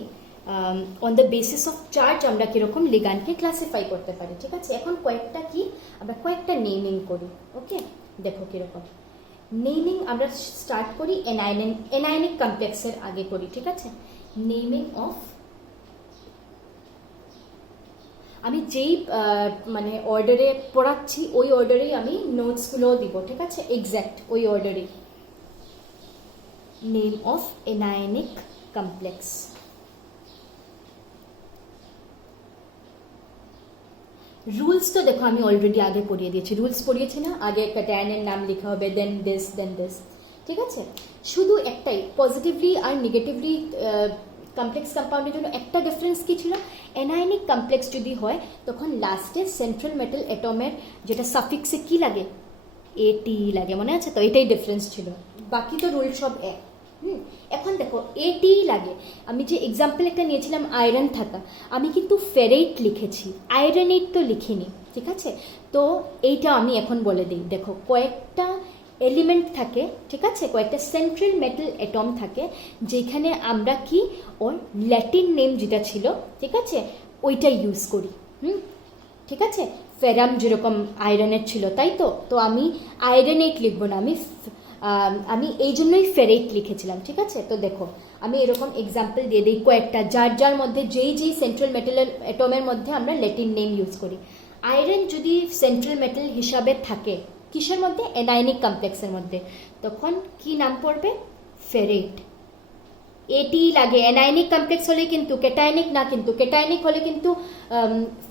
on the basis of charge আমরা কীরকম লিগ্যান্ডকে ক্লাসিফাই করতে পারি। ঠিক আছে, এখন কয়েকটা কি আমরা কয়েকটা নেমিং করি। ওকে, দেখো কীরকম নেমিং আমরা স্টার্ট করি এনায়নিক কমপ্লেক্সের আগে করি। ঠিক আছে, নেমিং অফ, আমি যেই মানে অর্ডারে পড়াচ্ছি ওই অর্ডারেই আমি নোটসগুলোও দিব। ঠিক আছে, এক্স্যাক্ট ওই অর্ডারেই। Name of anionic complex. Rules তো দেখো আমি অলরেডি আগে পড়িয়ে দিয়েছি, রুলস পড়িয়েছি না, আগে ক্যাটায়নের নাম লিখা হবে, দেন দিস দেন দিস। ঠিক আছে, শুধু একটাই পজিটিভলি আর নেগেটিভলি কমপ্লেক্স কম্পাউন্ডের জন্য একটা ডিফারেন্স কী ছিল, এনায়নিক কমপ্লেক্স যদি হয় তখন লাস্টে সেন্ট্রাল মেটাল অ্যাটমের যেটা সাফিক্সে কী লাগে, এটি লাগে, মনে আছে তো? এটাই ডিফারেন্স ছিল, বাকি তো রুল সব এক। এখন দেখো এটি লাগে, আমি যে এক্সাম্পল একটা নিয়েছিলাম আয়রন থাকা, আমি কিন্তু ফেরেট লিখেছি, আয়রনেট তো লিখিনি। ঠিক আছে, তো এইটা আমি এখন বলে দিই। দেখো কয়েকটা এলিমেন্ট থাকে, ঠিক আছে, কয়েকটা সেন্ট্রাল মেটাল অ্যাটম থাকে যেখানে আমরা কি ওর ল্যাটিন নেম যেটা ছিল, ঠিক আছে, ওইটা ইউজ করি। ঠিক আছে, ফেরাম যেরকম আয়রনের ছিল, তাই তো? তো আমি আয়রনেট লিখবো না, আমি এই জন্যই ফেরেট লিখেছিলাম। ঠিক আছে, তো দেখো আমি এরকম এক্সাম্পল দিয়ে দিই কয়েকটা, যার মধ্যে যেই সেন্ট্রাল মেটাল অ্যাটমের মধ্যে আমরা ল্যাটিন নেম ইউজ করি। আয়রন যদি সেন্ট্রাল মেটাল হিসাবে থাকে কিসের মধ্যে, এনায়নিক কমপ্লেক্সের মধ্যে, তখন কি নাম পড়বে, ফেরেট। এটি লাগে, এনায়নিক কমপ্লেক্স হলে কিন্তু ক্যাটায়নিক না, কিন্তু ক্যাটায়নিক হলে কিন্তু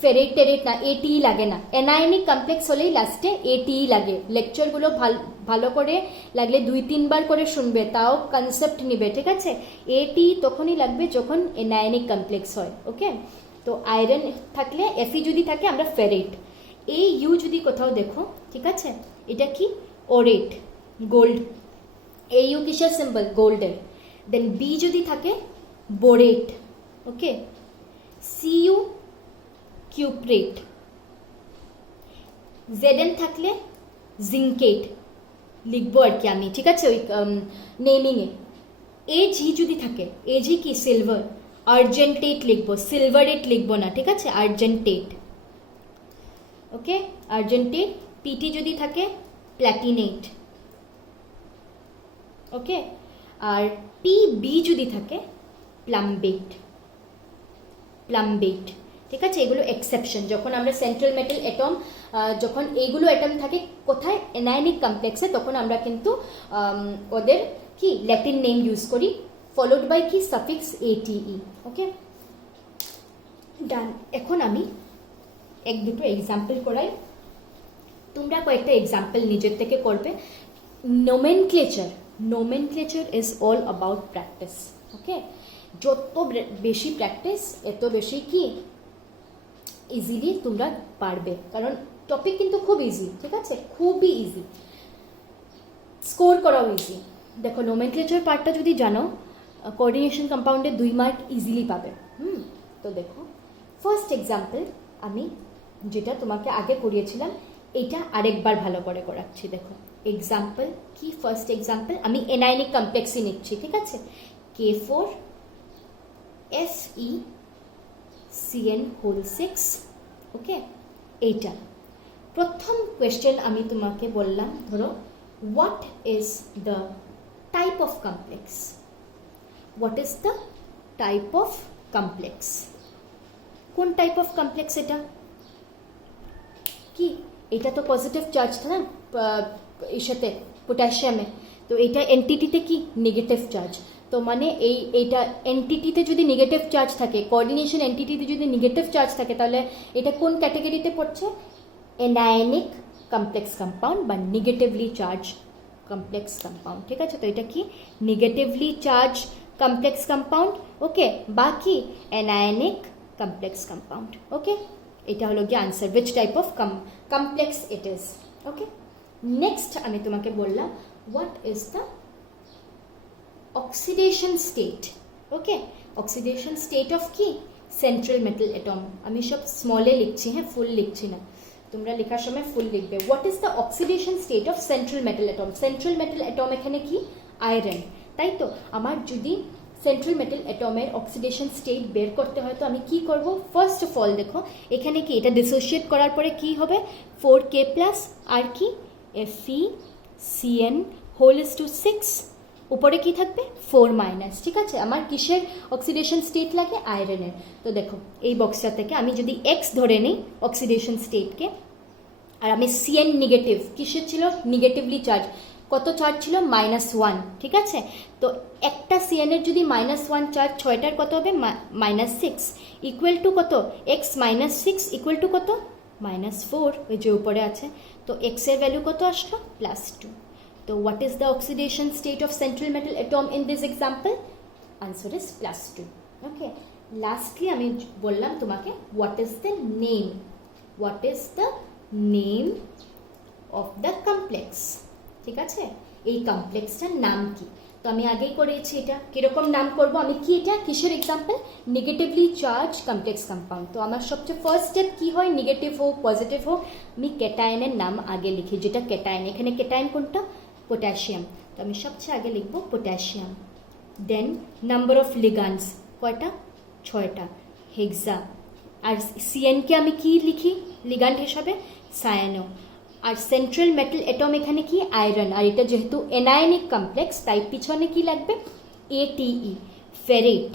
ফেরেট টেরেট না, এটি লাগে না। এনায়নিক কমপ্লেক্স হলেই লাস্টে এটি লাগে। লেকচারগুলো ভালো করে লাগলে 2-3 বার করে শুনবে, তাও কনসেপ্ট নিবে। ঠিক আছে, এটি তখনই লাগবে যখন এনায়নিক কমপ্লেক্স হয়। ওকে, তো আয়রন থাকলে এফি যদি থাকে আমরা ফেরেট। এই ইউ যদি কোথাও দেখো, ঠিক আছে, এটা কি, ওরেট, গোল্ড। এই ইউ কিসের সিম্বল, গোল্ডের। দেন বি যদি থাকে বোরেট। ওকে, সিইউ কিউপ্রেট। জেডএন থাকলে জিঙ্কেট লিখবো আর কি আমি। ঠিক আছে, ওই নেমিংয়ে। এজি যদি থাকে, এজি কি, সিলভার, আর্জেন্টেট লিখবো, সিলভারেট লিখবো না। ঠিক আছে, আর্জেন্টেট। ওকে, আর্জেন্টেট। পিটি যদি থাকে প্ল্যাটিনেট। ওকে, আর পিবি যদি থাকে প্লাম্বেট, প্লাম্বেট। ঠিক আছে, এগুলো এক্সেপশন, যখন আমরা সেন্ট্রাল মেটাল অ্যাটম, যখন এইগুলো অ্যাটম থাকে কোথায়, এনায়নিক কমপ্লেক্সে, তখন আমরা কিন্তু ওদের কি ল্যাটিন নেম ইউজ করি, ফলোড বাই কি, সাফিক্স এটিই। ওকে, ডান। এখন আমি 1-2 এক্সাম্পল করাই, তোমরা কয়েকটা এক্সাম্পল নিজের থেকে করবে। Nomenclature is all about practice. Okay, যত বেশি প্র্যাকটিস এত বেশি কি ইজিলি তোমরা পারবে, কারণ টপিক কিন্তু খুব ইজি। ঠিক আছে, খুবই ইজি, স্কোর করাও ইজি। দেখো নোমেনক্লেচার পার্টটা যদি জানো, কোঅর্ডিনেশন কম্পাউন্ডে 2 মার্ক ইজিলি পাবে। তো দেখো ফার্স্ট এক্সাম্পল আমি যেটা তোমাকে আগে করিয়েছিলাম, এটা আরেকবার ভালো করে করাচ্ছি। দেখো এক্সাম্পল কি, ফার্স্ট এক্সাম্পল আমি এনায়নিক কমপ্লেক্সই নিচ্ছি। ঠিক আছে, K4FeCN6। ওকে, এইটা প্রথম কোয়েশ্চেন আমি তোমাকে বললাম, ধরো what is the type of complex, what is the type of complex, কোন টাইপ অফ কমপ্লেক্স এটা কি, এটা তো পজিটিভ চার্জ না এর সাথে পটাশিয়ামে, তো এটা এন্টিটিতে কি নেগেটিভ চার্জ। তো মানে এইটা এন্টিটিতে যদি নেগেটিভ চার্জ থাকে, কোঅর্ডিনেশন এন্টিটিতে যদি নেগেটিভ চার্জ থাকে, তাহলে এটা কোন ক্যাটাগরিতে পড়ছে, এনায়নিক কমপ্লেক্স কম্পাউন্ড বা নেগেটিভলি চার্জ কমপ্লেক্স কম্পাউন্ড। ঠিক আছে, তো এটা কি নেগেটিভলি চার্জ কমপ্লেক্স কম্পাউন্ড। ওকে, বাকি এনায়নিক কমপ্লেক্স কম্পাউন্ড। ওকে, এটা হলো গিয়ে answer, which type of complex it is. Okay, next আমি তোমাকে বললাম what is the oxidation state. Okay, oxidation state of কি, সেন্ট্রাল মেটাল অ্যাটম। আমি সব স্মলে লিখছি, হ্যাঁ, ফুল লিখছি না, তোমরা লেখার সময় ফুল লিখবে। What is the oxidation state of central metal atom. Central metal atom এখানে কি, আয়রন, তাই তো? আমার যদি সেন্ট্রাল মেটাল অ্যাটমের অক্সিডেশন স্টেট বের করতে হয় তো আমি কি করব, ফার্স্ট অফ অল দেখো এখানে কি এটা ডিসোসিয়েট করার পরে কি হবে 4k প্লাস আর কি FeCN হোল ইজ টু 6, উপরে কি থাকবে 4 মাইনাস। ঠিক আছে, আমার কিসের অক্সিডেশন স্টেট লাগে, আয়রনের। তো দেখো এই বক্সটা থেকে আমি যদি এক্স ধরে নিই অক্সিডেশন স্টেটকে, আর আমি CN নেগেটিভ, কিসের ছিল নেগেটিভলি চার্জ, কত চার্জ ছিল -1। ঠিক আছে, তো একটা CN এর যদি -1 চার্জ, 6টার কত হবে -6 ইকুয়াল টু কত, x -6 ইকুয়াল টু কত -4, ওই যে উপরে আছে। তো x এর ভ্যালু কত আসলো +2। তো what is the oxidation state of central metal atom in this example, answer is +2। Okay, lastly আমি বললাম তোমাকে what is the name, what is the name of the complex. ঠিক আছে, এই কমপ্লেক্সটার নাম কি, তো আমি আগেই করেছি এটা, কিরকম নাম করব আমি, কি এটা কিসের example, negatively charge complex compound. তো আমার সবচেয়ে ফার্স্ট স্টেপ কি হয়, নেগেটিভ হোক পজিটিভ হোক আমি ক্যাটায়নের নাম আগে লিখি, যেটা ক্যাটায়ন, এখানে ক্যাটায়ন কোনটা, পটাশিয়াম, তো আমি সবচেয়ে আগে লিখবো পটাশিয়াম। দেন নাম্বার অফ লিগ্যান্ডস কয়টা, 6টা, হেক্সা। আর CNকে আমি কি লিখি লিগ্যান্ড হিসাবে, সায়ানো। আর সেন্ট্রাল মেটাল অ্যাটম এখানে কি আয়রন, আর এটা যেহেতু এনায়নিক কমপ্লেক্স তাই পিছনে কি লাগবে ATE, ফেরেট।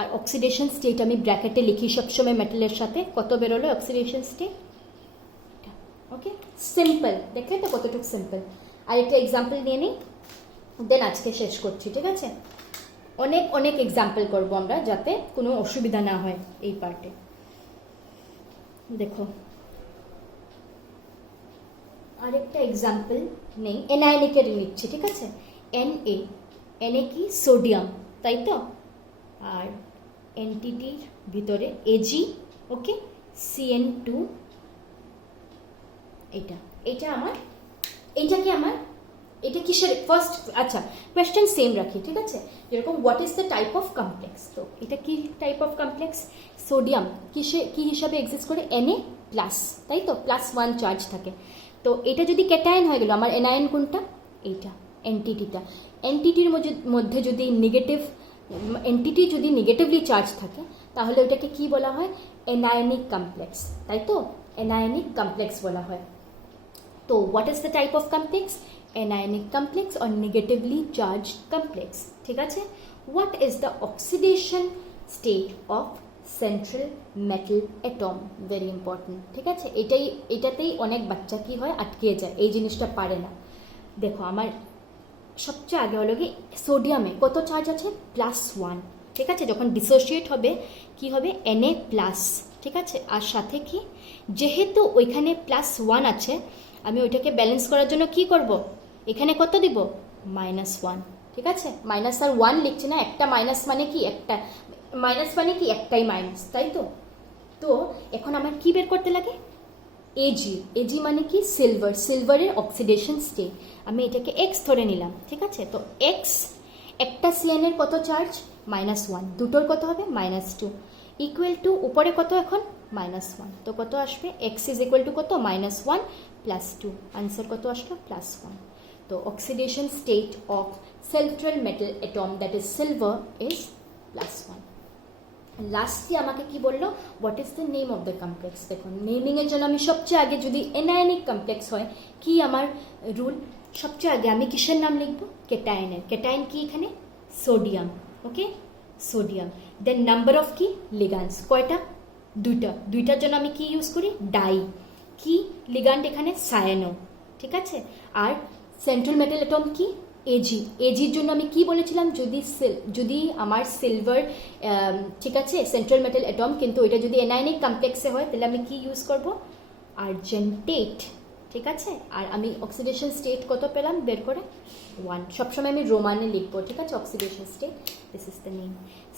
আর অক্সিডেশন স্টেট আমি ব্র্যাকেটে লিখি সবসময় মেটালের সাথে, কত বেরোলো অক্সিডেশন স্টেট। ওকে, সিম্পল, দেখলে তো কতটুকু সিম্পল। আর একটা এক্সাম্পল নিয়ে নিই, দেন আজকে শেষ করছি। ঠিক আছে, অনেক অনেক এক্সাম্পল করব আমরা, যাতে কোনো অসুবিধা না হয় এই পার্টে। দেখো আরেকটা এক্সাম্পল নেই, এনায়নিকের নিচ্ছি। ঠিক আছে, Na কি সোডিয়াম, তাই তো, আর এনটিটির ভিতরে Ag, ওকে, CN2, এটা এটা আমার, এইটা কি আমার, এটা কিসের ফার্স্ট, আচ্ছা কোয়েশ্চেন সেম রাখি। ঠিক আছে, যেরকম what is the type of complex, তো এটা কি টাইপ অফ কমপ্লেক্স, সোডিয়াম কিসে কি হিসাবে এক্সিস্ট করে Na প্লাস, তাই তো, +1 চার্জ থাকে। তো এটা যদি ক্যাটায়ন হয়ে গেল, আমার এনায়ন কোনটা, এইটা এনটিটিটা, এনটিটির মধ্যে যদি নেগেটিভ, এনটিটি যদি নেগেটিভলি চার্জ থাকে তাহলে ওইটাকে কি বলা হয়, এনায়নিক কমপ্লেক্স, তাই তো, এনায়নিক কমপ্লেক্স বলা হয়। তো what is the type of complex, anionic complex or negatively charged complex। ঠিক আছে, what is the oxidation state of central metal atom, very important। ঠিক আছে, এটাতেই অনেক বাচ্চা কি হয় আটকে যায়, এই জিনিসটা পারে না। দেখো আমার সবচেয়ে আগে হলো কি সোডিয়ামে কত চার্জ আছে, +1। ঠিক আছে, যখন ডিসোসিয়েট হবে কি হবে Na প্লাস। ঠিক আছে, আর সাথে কি, যেহেতু ওইখানে +1 আছে আমি ওইটাকে ব্যালেন্স করার জন্য কি করব, এখানে কত দিব -1। ঠিক আছে, মাইনাস আর 1 লিখছে না, একটা মাইনাস মানে কি, একটা মাইনাস মানে কি একটাই মাইনাস, তাই তো। তো এখন আমার কি বের করতে লাগে, Ag মানে কি সিলভার, সিলভারের অক্সিডেশন স্টেট, আমি এটাকে x ধরে নিলাম। ঠিক আছে, তো x, একটা CN এর কত চার্জ -1, দুটোর কত হবে -2 ইকুয়াল টু উপরে কত এখন -1, তো কত আসবে x ইজ ইকুয়াল টু কত -1 +2, আনসার কত আসলো +1। তো oxidation state of central metal atom that is silver is +1। Lastly আমাকে কি বললো, what is the name of the complex. দেখুন নেমিংয়ের জন্য আমি সবচেয়ে আগে, যদি এনায়নিক কমপ্লেক্স হয় কি আমার রুল, সবচেয়ে আগে আমি কিসের নাম লিখবো, ক্যাটায়নের। ক্যাটায়ন কি এখানে sodium, okay, sodium. Then number of কি লিগ্যান্ডস কয়টা, দুইটার জন্য আমি কি ইউজ করি, ডাই, কি লিগ্যান্ড এখানে সায়ানো। ঠিক আছে, আর সেন্ট্রাল মেটাল অ্যাটম কি এজির জন্য আমি কি বলেছিলাম, যদি আমার সিলভার, ঠিক আছে, সেন্ট্রাল মেটাল অ্যাটম, কিন্তু এটা যদি এনায়নিক কমপ্লেক্সে হয় তাহলে আমি কি ইউজ করব, আর্জেন্টেট। ঠিক আছে, আর আমি অক্সিডেশন স্টেট কত পেলাম বের করে 1, সবসময় আমি রোমানে লিখবো। ঠিক আছে, oxidation state, this is the name,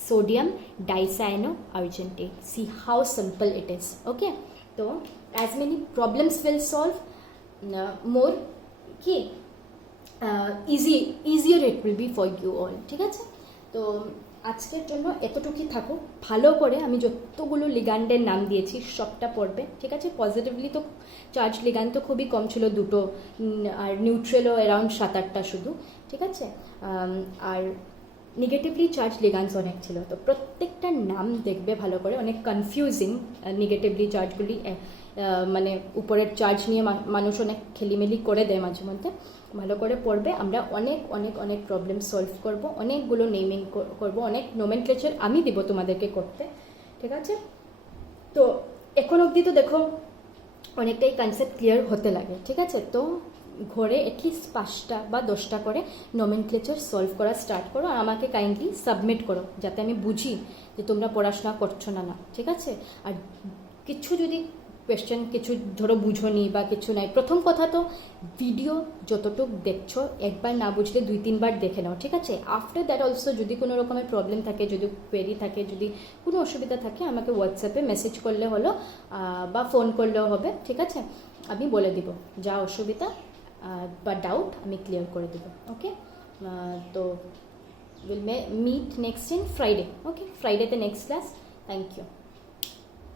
sodium dicyano argentate. See how simple it is. Okay, তো as many problems will solve, more কি easier it will be for you all। ঠিক আছে, তো আজকের জন্য এতটুকুই থাকুক। ভালো করে আমি যতগুলো লিগ্যান্ডের নাম দিয়েছি সবটা পড়বে। ঠিক আছে, পজিটিভলি তো চার্জ লিগ্যান্ড তো খুবই কম ছিল, 2টো, আর নিউট্রালও অ্যারাউন্ড 7-8টা শুধু। ঠিক আছে, আর নেগেটিভলি চার্জ লিগান্স অনেক ছিল, তো প্রত্যেকটা নাম দেখবে ভালো করে, অনেক কনফিউজিং নেগেটিভলি চার্জগুলি, মানে উপরের চার্জ নিয়ে মানুষ অনেক খেলিমেলি করে দেয় মাঝে মধ্যে। ভালো করে পড়বে, আমরা অনেক অনেক অনেক প্রবলেম সলভ করব, অনেকগুলো নেমিং করব, অনেক নোমেনক্লেচার আমি দিব তোমাদেরকে করতে, ঠিক আছে? তো এখন অবধি তো দেখো অনেকটাই কনসেপ্ট ক্লিয়ার হতে লাগে, ঠিক আছে? তো ঘরে অ্যাটলিস্ট 5টা বা 10টা করে নোমেনক্লেচার সলভ করা স্টার্ট করো, আর আমাকে কাইন্ডলি সাবমিট করো, যাতে আমি বুঝি যে তোমরা পড়াশোনা করছো না, ঠিক আছে? আর কিছু যদি কোয়েশ্চেন কিছু ধরো বুঝোনি বা কিছু নাই, প্রথম কথা তো ভিডিও যতটুকু দেখছো একবার না বুঝলে 2-3 বার দেখে নাও, ঠিক আছে? আফটার দ্যাট অলসো যদি কোনো রকমের প্রবলেম থাকে, যদি কোয়েরি থাকে, যদি কোনো অসুবিধা থাকে, আমাকে হোয়াটসঅ্যাপে মেসেজ করলে হলো বা ফোন করলেও হবে, ঠিক আছে? আমি বলে দিব যা অসুবিধা বা ডাউট আমি ক্লিয়ার করে দেব, ওকে? তো will meet next in Friday, okay? ফ্রাইডেতে নেক্সট ক্লাস। Thank you.